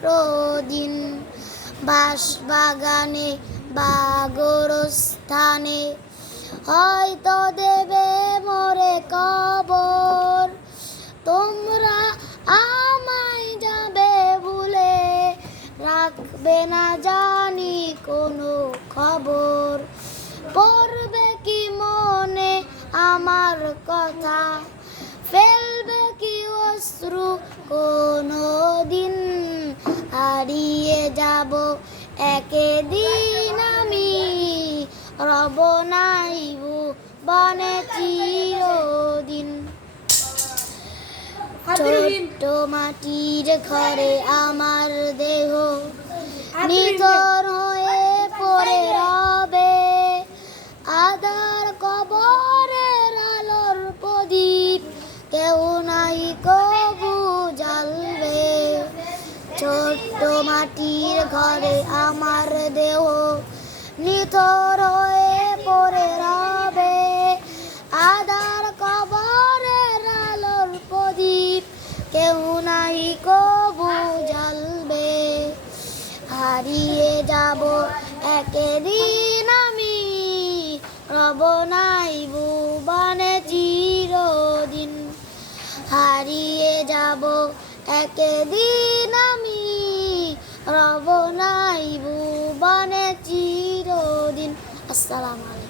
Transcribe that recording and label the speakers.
Speaker 1: চিরদিন বাস বাগানে বা হয়তো দেবে মোরে কবর। তোমরা আমায় যাবে ভুলে। রাখবে না জানি কোনো খবর। পড়বে কি মনে আমার কথা? ফেলবে কি অশ্রু কোনো একদিন আমি রব নাইব বনে চিরদিন। ছোট্ট মাটির ঘরে আমার দেহ নিথর হয়ে পড়ে রবে। আদার কবরের আলোর প্রদীপ কেউ নাই কবু জ্বালবে। ছোট্ট মাটির ঘরে আমার নিথর হয়ে পড়ে রবে। আদার কবরের আলোর প্রদীপ, কেউ নাই কবু জ্বালবে। হারিয়ে যাব একদিন আমি, রব নাই ভুবনে চিরদিন। হারিয়ে যাব একদিন আমি, রব নাই ভুবনে চিরদিন আসসালামু আলাইকুম